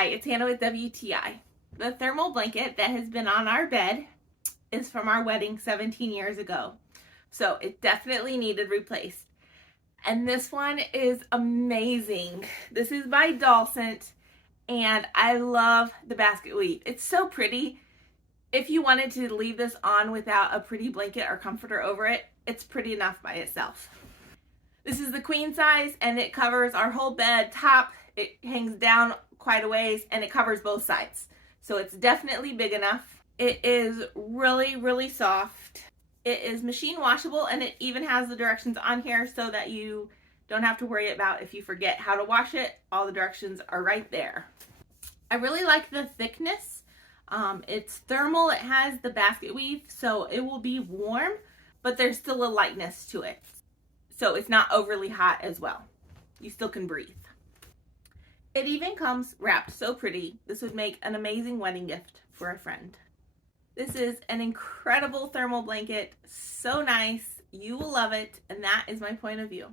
Hi, it's Hannah with WTI. The thermal blanket that has been on our bed is from our wedding 17 years ago. So it definitely needed replaced. And this one is amazing. This is by DOLLCENT and I love the basket weave. It's so pretty. If you wanted to leave this on without a pretty blanket or comforter over it, it's pretty enough by itself. This is the queen size and it covers our whole bed top. It hangs down quite a ways and it covers both sides. So it's definitely big enough. It is really, really soft. It is machine washable and it even has the directions on here so that you don't have to worry about if you forget how to wash it. All the directions are right there. I really like the thickness. It's thermal, it has the basket weave, so it will be warm, but there's still a lightness to it. So it's not overly hot as well. You still can breathe. It even comes wrapped so pretty. This would make an amazing wedding gift for a friend. This is an incredible thermal blanket. So nice. You will love it. And that is my point of view.